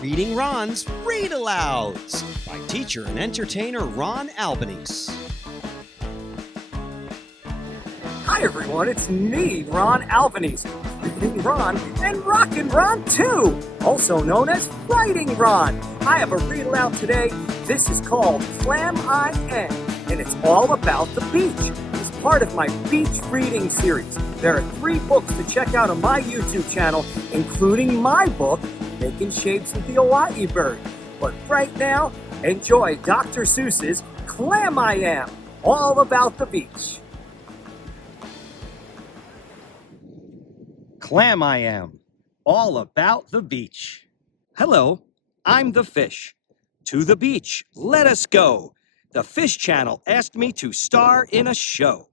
Reading Ron's Read Alouds by teacher and entertainer Ron Albanese. Hi everyone, it's me, Ron Albanese, Reading Ron and Rockin' Ron too, also known as Writing Ron. I have a read aloud today. This is called Clam I Am, and it's all about the beach. It's part of my beach reading series. There are 3 books to check out on my YouTube channel, including my book, Making Shapes with the Hawaii Bird. But right now, enjoy Dr. Seuss's Clam I Am, all about the beach. Clam I Am, all about the beach. Hello, I'm the fish. To the beach, let us go. The Fish Channel asked me to star in a show.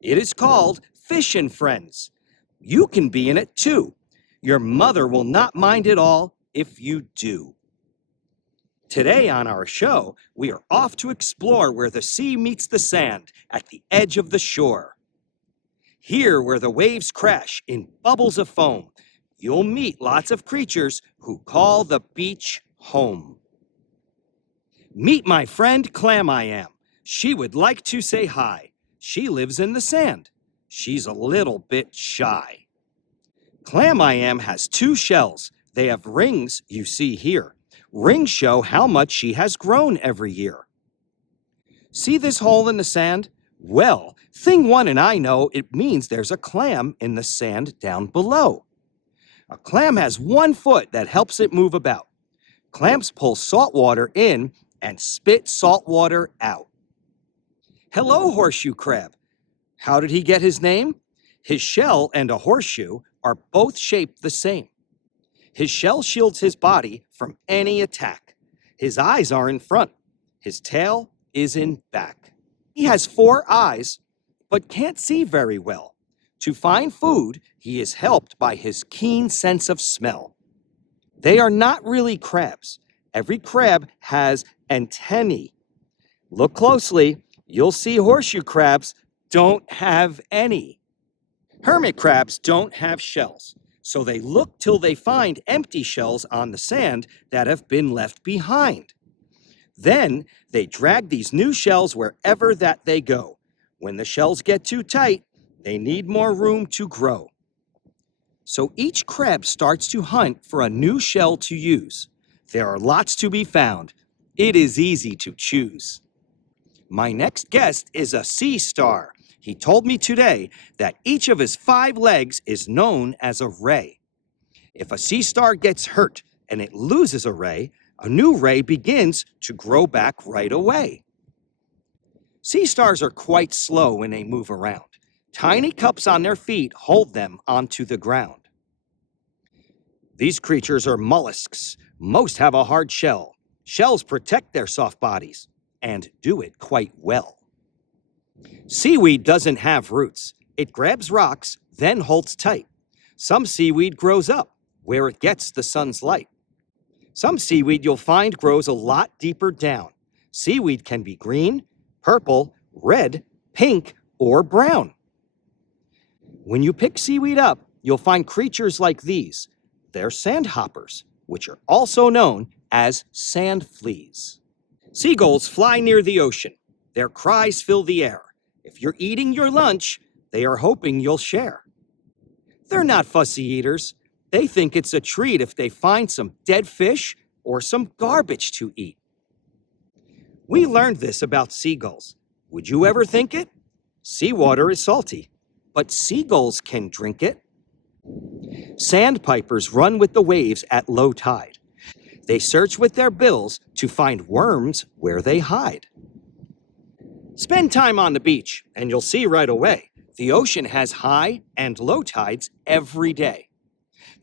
It is called Fish and Friends. You can be in it too. Your mother will not mind at all if you do. Today on our show, we are off to explore where the sea meets the sand at the edge of the shore. Here, where the waves crash in bubbles of foam, you'll meet lots of creatures who call the beach home. Meet my friend Clam I Am. She would like to say hi. She lives in the sand. She's a little bit shy. Clam I Am has 2 shells. They have rings you see here. Rings show how much she has grown every year. See this hole in the sand? Well, thing 1 and I know it means there's a clam in the sand down below. A clam has 1 foot that helps it move about. Clams pull salt water in and spit salt water out. Hello, horseshoe crab. How did he get his name? His shell and a horseshoe are both shaped the same. His shell shields his body from any attack. His eyes are in front. His tail is in back. He has 4 eyes, but can't see very well. To find food, he is helped by his keen sense of smell. They are not really crabs. Every crab has antennae. Look closely. You'll see horseshoe crabs don't have any. Hermit crabs don't have shells, so they look till they find empty shells on the sand that have been left behind. Then they drag these new shells wherever that they go. When the shells get too tight, they need more room to grow. So each crab starts to hunt for a new shell to use. There are lots to be found. It is easy to choose. My next guest is a sea star. He told me today that each of his 5 legs is known as a ray. If a sea star gets hurt and it loses a ray, a new ray begins to grow back right away. Sea stars are quite slow when they move around. Tiny cups on their feet hold them onto the ground. These creatures are mollusks. Most have a hard shell. Shells protect their soft bodies and do it quite well. Seaweed doesn't have roots. It grabs rocks, then holds tight. Some seaweed grows up where it gets the sun's light. Some seaweed you'll find grows a lot deeper down. Seaweed can be green, purple, red, pink, or brown. When you pick seaweed up, you'll find creatures like these. They're sandhoppers, which are also known as sand fleas. Seagulls fly near the ocean. Their cries fill the air. If you're eating your lunch, they are hoping you'll share. They're not fussy eaters. They think it's a treat if they find some dead fish or some garbage to eat. We learned this about seagulls. Would you ever think it? Seawater is salty, but seagulls can drink it. Sandpipers run with the waves at low tide. They search with their bills to find worms where they hide. Spend time on the beach, and you'll see right away, the ocean has high and low tides every day.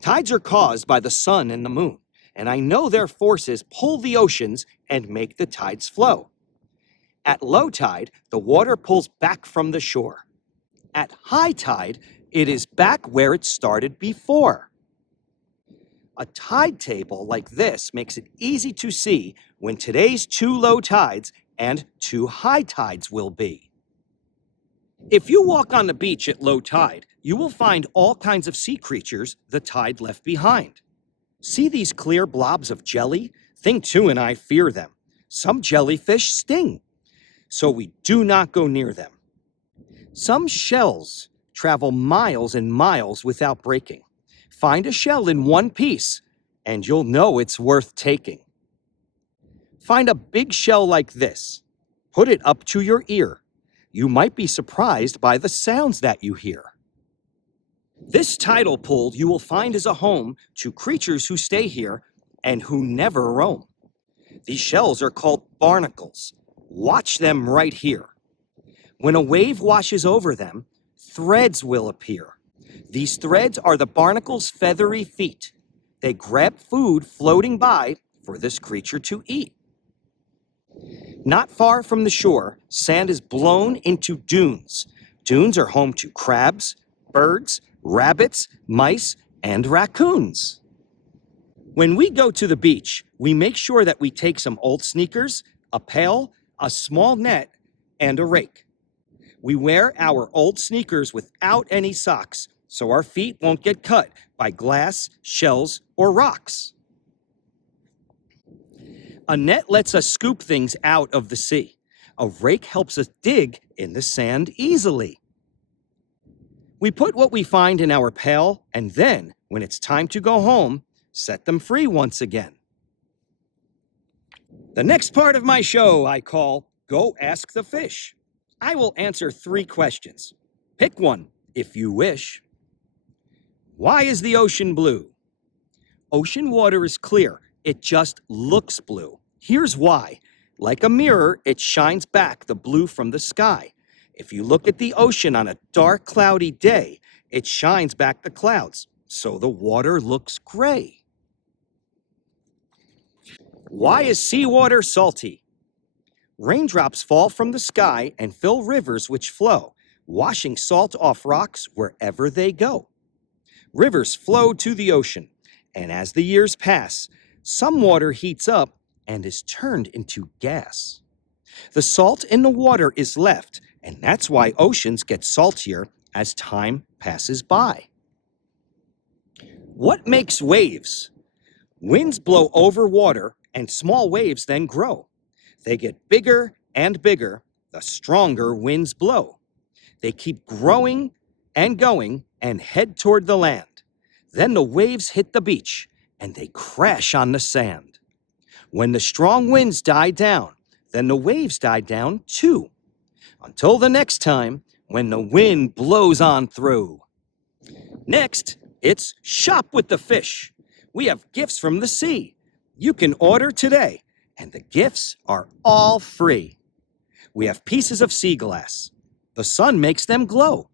Tides are caused by the sun and the moon, and I know their forces pull the oceans and make the tides flow. At low tide, the water pulls back from the shore. At high tide, it is back where it started before. A tide table like this makes it easy to see when today's 2 low tides and 2 high tides will be. If you walk on the beach at low tide, you will find all kinds of sea creatures the tide left behind. See these clear blobs of jelly? Thing 2 and I fear them. Some jellyfish sting, so we do not go near them. Some shells travel miles and miles without breaking. Find a shell in one piece, and you'll know it's worth taking. Find a big shell like this. Put it up to your ear. You might be surprised by the sounds that you hear. This tidal pool you will find is a home to creatures who stay here and who never roam. These shells are called barnacles. Watch them right here. When a wave washes over them, threads will appear. These threads are the barnacle's feathery feet. They grab food floating by for this creature to eat. Not far from the shore, sand is blown into dunes. Dunes are home to crabs, birds, rabbits, mice, and raccoons. When we go to the beach, we make sure that we take some old sneakers, a pail, a small net, and a rake. We wear our old sneakers without any socks, so our feet won't get cut by glass, shells, or rocks. A net lets us scoop things out of the sea. A rake helps us dig in the sand easily. We put what we find in our pail, and then, when it's time to go home, set them free once again. The next part of my show I call Go Ask the Fish. I will answer 3 questions. Pick one if you wish. Why is the ocean blue? Ocean water is clear. It just looks blue. Here's why. Like a mirror, it shines back the blue from the sky. If you look at the ocean on a dark, cloudy day, it shines back the clouds, so the water looks gray. Why is seawater salty? Raindrops fall from the sky and fill rivers which flow, washing salt off rocks wherever they go. Rivers flow to the ocean, and as the years pass, some water heats up and is turned into gas. The salt in the water is left, and that's why oceans get saltier as time passes by. What makes waves? Winds blow over water, and small waves then grow. They get bigger and bigger the stronger winds blow. They keep growing and going and head toward the land. Then the waves hit the beach, and they crash on the sand. When the strong winds die down, then the waves die down too. Until the next time, when the wind blows on through. Next, it's Shop with the Fish. We have gifts from the sea. You can order today, and the gifts are all free. We have pieces of sea glass. The sun makes them glow.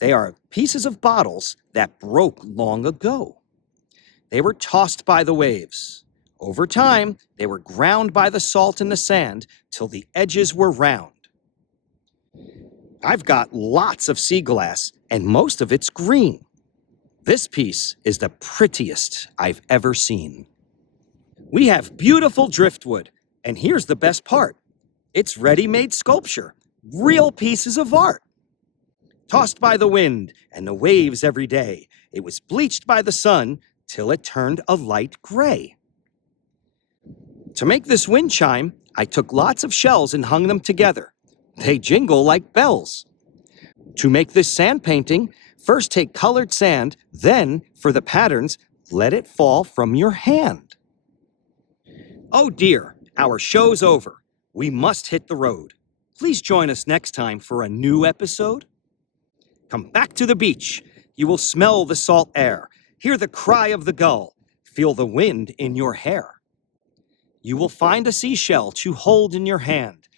They are pieces of bottles that broke long ago. They were tossed by the waves. Over time, they were ground by the salt in the sand till the edges were round. I've got lots of sea glass, and most of it's green. This piece is the prettiest I've ever seen. We have beautiful driftwood, and here's the best part. It's ready-made sculpture, real pieces of art. Tossed by the wind and the waves every day, it was bleached by the sun till it turned a light gray. To make this wind chime, I took lots of shells and hung them together. They jingle like bells. To make this sand painting, first take colored sand, then, for the patterns, let it fall from your hand. Oh dear, our show's over. We must hit the road. Please join us next time for a new episode. Come back to the beach. You will smell the salt air, hear the cry of the gull, feel the wind in your hair. You will find a seashell to hold in your hand.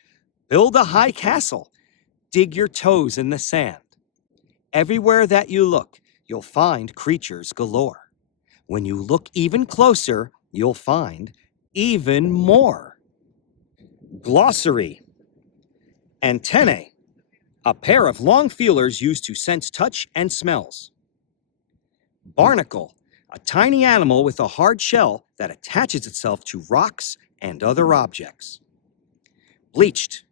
Build a high castle. Dig your toes in the sand. Everywhere that you look, you'll find creatures galore. When you look even closer, you'll find even more. Glossary. Antennae. A pair of long feelers used to sense touch and smells. Barnacle. A tiny animal with a hard shell that attaches itself to rocks and other objects. Bleached.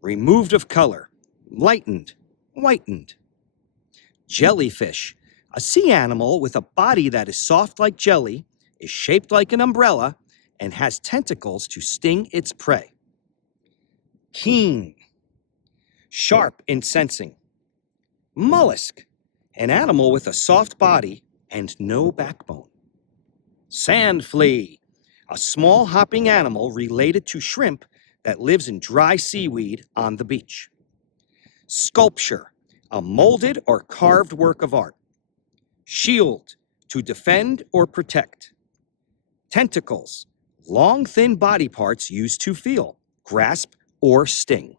Removed of color. Lightened. Whitened. Jellyfish. A sea animal with a body that is soft like jelly, is shaped like an umbrella and has tentacles to sting its prey. Keen, sharp in sensing. Mollusk, an animal with a soft body and no backbone. Sand flea, a small hopping animal related to shrimp that lives in dry seaweed on the beach. Sculpture, a molded or carved work of art. Shield, to defend or protect. Tentacles, long thin body parts used to feel, grasp, or sting.